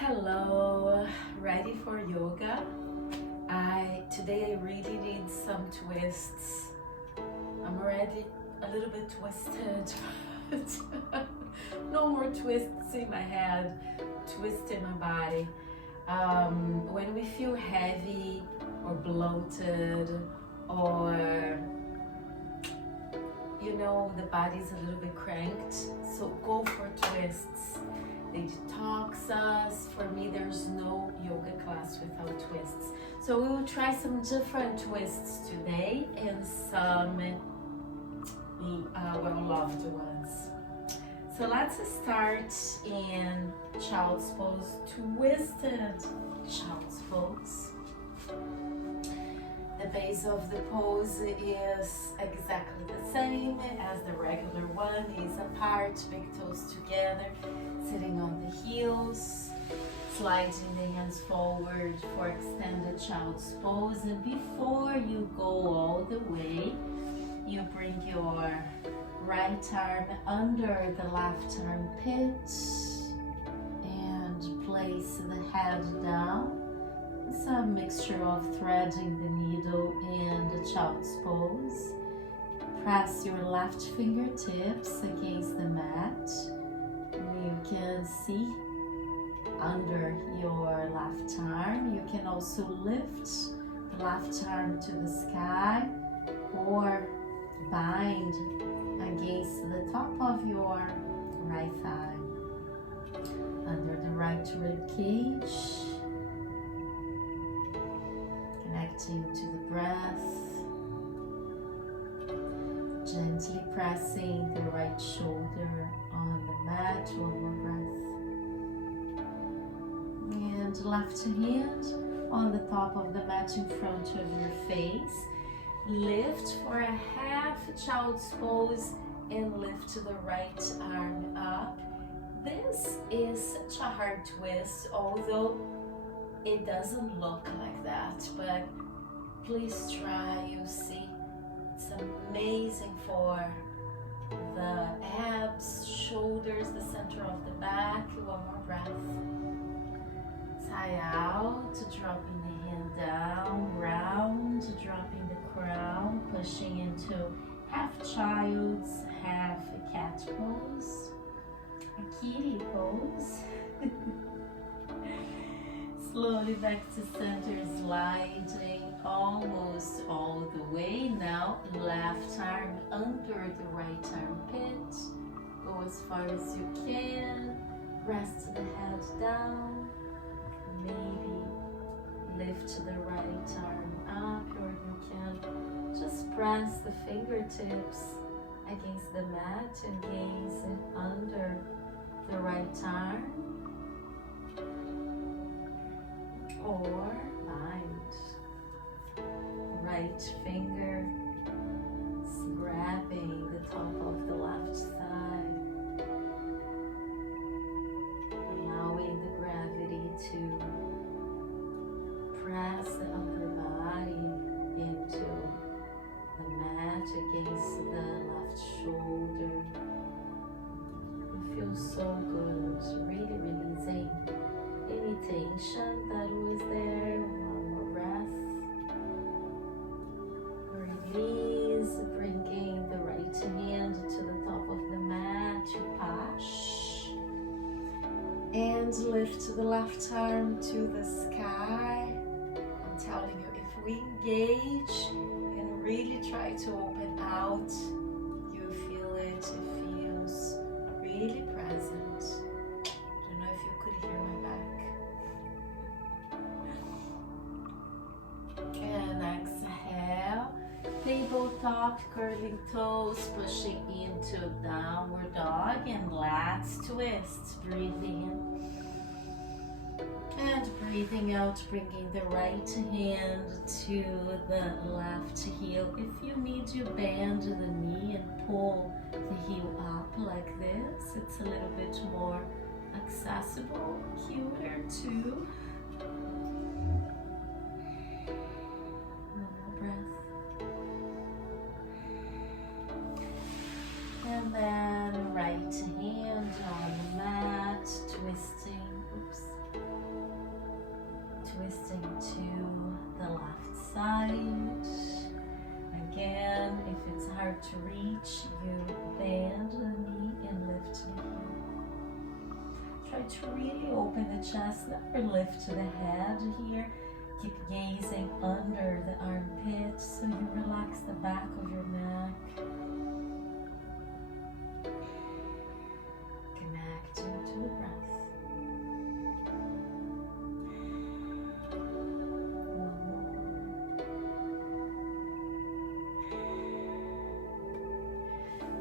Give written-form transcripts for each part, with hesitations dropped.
Hello, ready for yoga? Today I really need some twists. I'm already a little bit twisted, but no more twists in my head, twists in my body. When we feel heavy or bloated, or the body's a little bit cranked, so go for twists. They detox us. For me, there's no yoga class without twists. So we will try some different twists today and some well-loved ones. So let's start in child's pose, twisted child's pose. The base of the pose is exactly the same as the regular one. Knees apart, big toes together, sitting on the heels, sliding the hands forward for extended child's pose. And before you go all the way, you bring your right arm under the left armpit and place the head down. It's a mixture of threading the needle and the child's pose. Press your left fingertips against the mat. You can see under your left arm. You can also lift the left arm to the sky or bind against the top of your right thigh. Under the right rib cage. Connecting to the breath, gently pressing the right shoulder on the mat. One more breath. And left hand on the top of the mat in front of your face. Lift for a half child's pose and lift the right arm up. This is such a hard twist, although it doesn't look like that, but please try. You see, it's amazing for the abs, shoulders, the center of the back. One more breath. Sigh out, dropping the hand down, round, dropping the crown, pushing into half child's, half cat pose, a kitty pose. Slowly back to center, sliding almost all the way. Now left arm under the right armpit. Go as far as you can. Rest the head down. Maybe lift the right arm up, or you can just press the fingertips against the mat and gaze under the right arm. Or bind. Right finger grabbing the top of the left thigh, allowing the gravity to press the upper body into the mat against the left shoulder. You feel so good, really releasing any tension that was there. One more breath. Release, bringing the right hand to the top of the mat, to pash. And lift the left arm to the sky. I'm telling you, if we engage and really try to open out, you feel it. It feels really present. I don't know if you could hear my back. And exhale, tabletop, curling toes, pushing into downward dog, and let's twist. Breathe in and breathing out, bringing the right hand to the left heel. If you need, you bend the knee and pull the heel up like this. It's a little bit more accessible here too. And then right hand on the mat, twisting, twisting to the left side. Again, if it's hard to reach, you bend the knee and lift the heel. Try to really open the chest, never lift the head here. Keep gazing under the armpit so you relax the back of your neck. Connecting to the breath.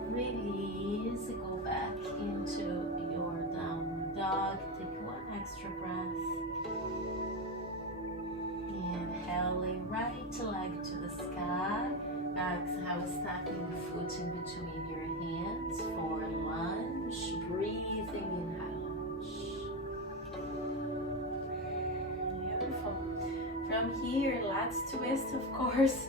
Release, go back into your downward dog. Take one extra breath. Inhaling, right leg to the sky. Exhale, stepping the foot in between your hands for lunge. Breathing in high lunge. Beautiful. From here, let's twist, of course.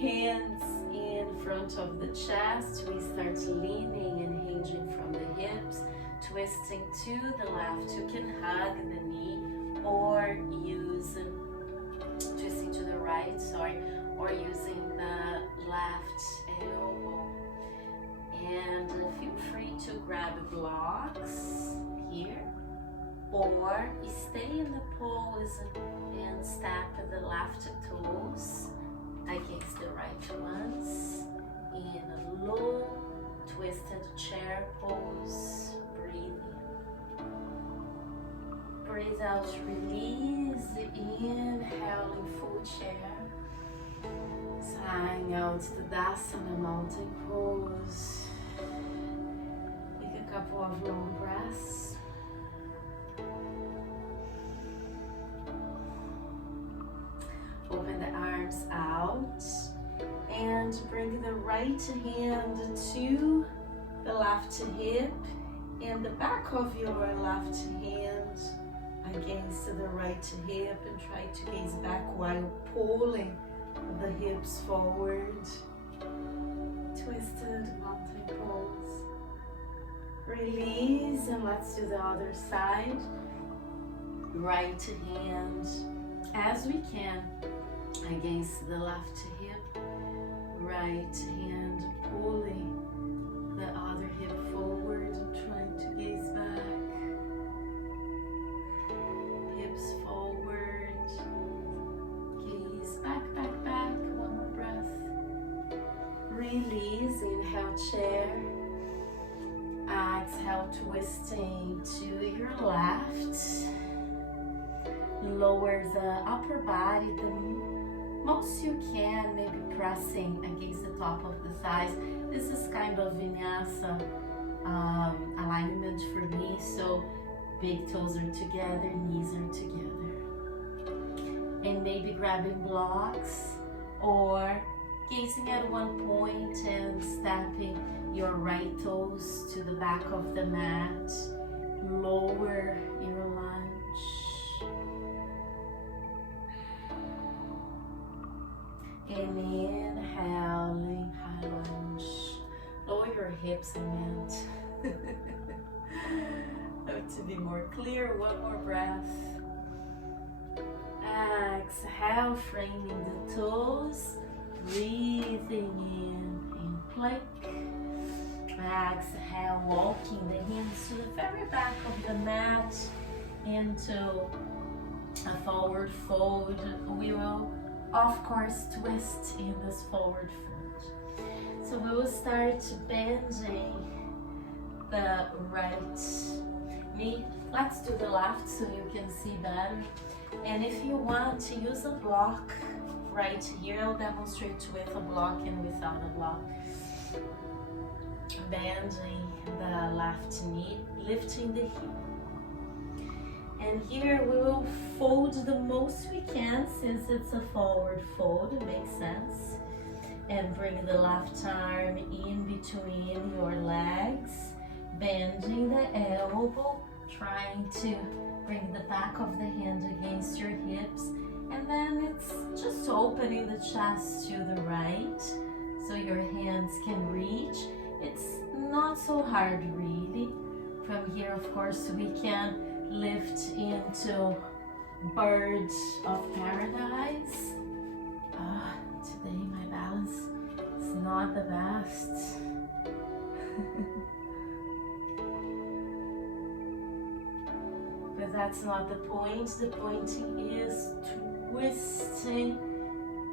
Hands in front of the chest. We start leaning and hinging from the hips, twisting to the left. You can hug the knee or use twisting to the right, or using the left elbow. And feel free to grab blocks here, or stay in the pose and step the left toes against the right ones in a low twisted chair pose. Breathe in. Breathe out, release. Inhaling, full chair. Sighing out the Dasana mountain pose. Take a couple of long breaths. Open the arms out and bring the right hand to the left hip and the back of your left hand against the right hip, and try to gaze back while pulling the hips forward. Twisted mountain pose. Release, and let's do the other side. Right hand as we can against the left hip, right hand pulling the other hip forward and trying to gaze back. Hips forward, gaze back, back, back. One more breath. Release, inhale, chair. Exhale, twisting to your left. Lower the upper body the most you can, maybe pressing against the top of the thighs. This is kind of vinyasa alignment for me, so big toes are together, knees are together. And maybe grabbing blocks or gazing at one point and stepping your right toes to the back of the mat. Lower your lunge. And inhaling, high lunge. Lower your hips, I meant. To be more clear, one more breath. Exhale, framing the toes. Breathing in plank. Exhale, walking the hands to the very back of the mat into a forward fold. We will, of course, twist in this forward fold. So we will start bending the right knee. Let's do the left so you can see better. And if you want to use a block right here, I'll demonstrate with a block and without a block. Bending the left knee, lifting the heel. And here we will fold the most we can, since it's a forward fold, it makes sense. And bring the left arm in between your legs, bending the elbow, trying to bring the back of the hand against your hips. And then it's just opening the chest to the right so your hands can reach. It's not so hard really. From here, of course, we can lift into bird of paradise. Today my balance is not the best. But that's not the point. The point is twisting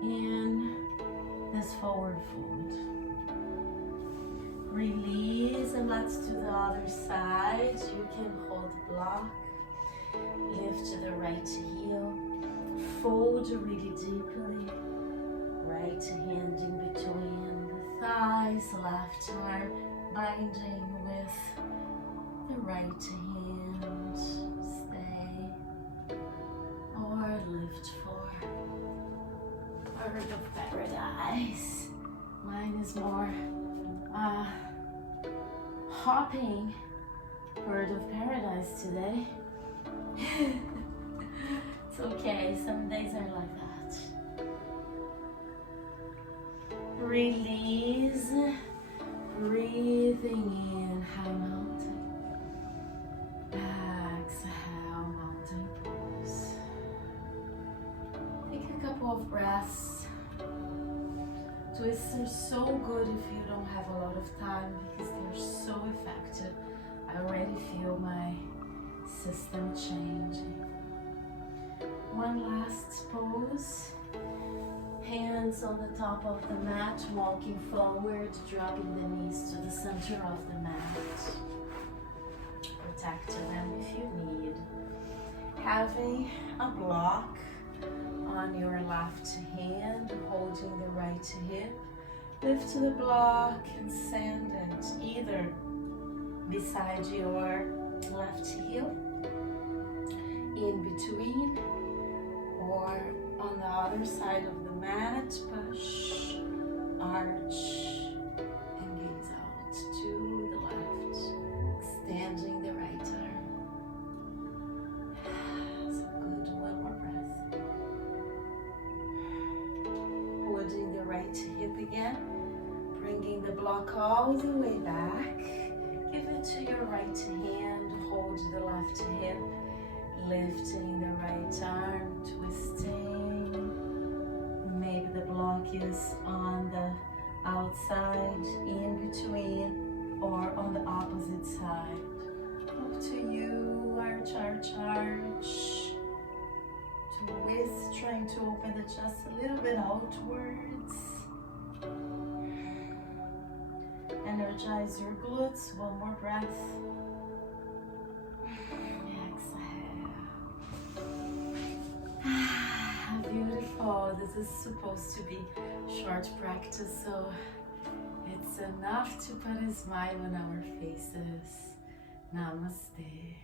in this forward fold. Release and let's do the other side. You can hold the block. Lift to the right heel. Fold really deeply. Right hand in between the thighs. Left arm binding with the right hand. Stay. Or lift for bird of paradise. Mine is more hopping bird of paradise today. It's okay, some days are like that. Release, breathing in, high mountain. Exhale, mountain pose. Take a couple of breaths. Twists are so good if you don't have a lot of time because they're so effective. I already feel my system changing. One last pose. Hands on the top of the mat, walking forward, dropping the knees to the center of the mat. Protect them if you need. Having a block on your left hand, holding the right hip. Lift to the block and send it either beside your left heel, in between, or on the other side of the mat. Push, arch, and gaze out to the left, extending the right arm. So good, one more breath. Holding the right hip again, bringing the block all the way back. Give it to your right hand, hold the left hip, lifting the right arm, twisting. Maybe the block is on the outside, in between, or on the opposite side. Up to you, arch, arch, arch. Twist, trying to open it just a little bit outwards. Energize your glutes. One more breath. Exhale. Beautiful. This is supposed to be short practice, so it's enough to put a smile on our faces. Namaste.